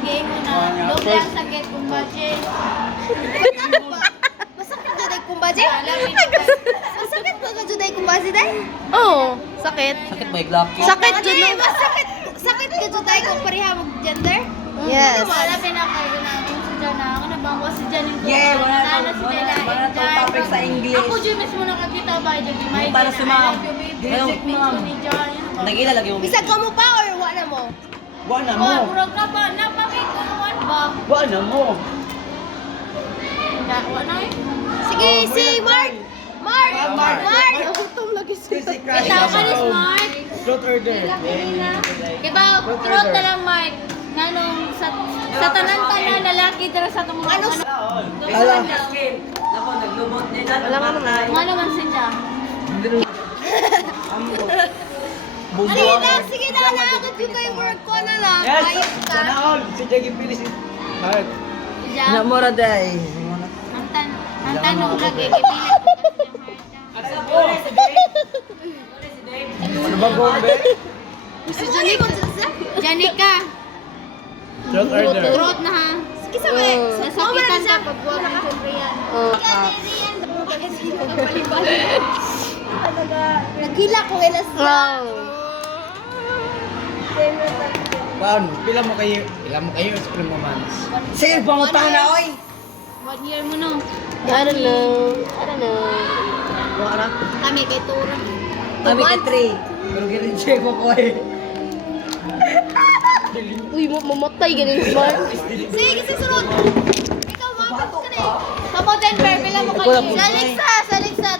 sige mo na. Doble ang sakit kung budget. Masakit ka dahil kumbaji? Masakit ka ka dahil kumbaji dahil? Oo, sakit. Sakit ba iglaki? Sakit Hindi, dyan. masakit ka dahil kung pareha mag-gender? Yes. Wala pinakayo namin si Jan na. Ako nabangwa si Jan yung Yeah, wala Nana si Jan na. wala tong topic sa English. Ako dyan mismo nakakita ba? Dyan yung may Para si ma'am. I love you, baby. Hello, Picture ma'am. ni Jan. Yan ang Nagila lagi mo. Bisag ka mo pa or wala mo? Buwan Ba, murag ka ba? Napakikunuan ba? Buwan na mo. Wala eh. Sige, si Mark! Mark! Mark. Mark! Itaw ka ni Smart. Truth or dare? Diba, truth na lang, Mark. Nganong sa tanan-tanan lalaki dara sa itong mga Ano Ala. Ako, naglumot nila. Wala nga naman. Nga naman si Jan. Sige na, naagad yung kayo work ko na lang. Yes! Ayos ka. Sana all. Si Jackie Pilis. Heart. Si Jan. Namora day. Ang tanong lagi, kipilit Ano ba gombe? Si Johnny mo sa Janika, Truth or dare? truth na ha. Sige sa may. Nasakitan ka pag huwag ang kumpriyan. Oo. Nagkila ko ngayon sa... Wow. Paano? Pila mo kayo? Pila mo kayo? Scream mo man. Sige, pangutang na, oy! 1 year mo no. I don't know. I don't know. Wala. Kami kay Turo. Kami ka 3. Pero girin-check ko ko eh. Uy, mamatay ganun, Smart. Sige, kasi sunod. Ikaw, mabot ka na eh. Kapo 10 per, pila mo kayo. Sa Alexa,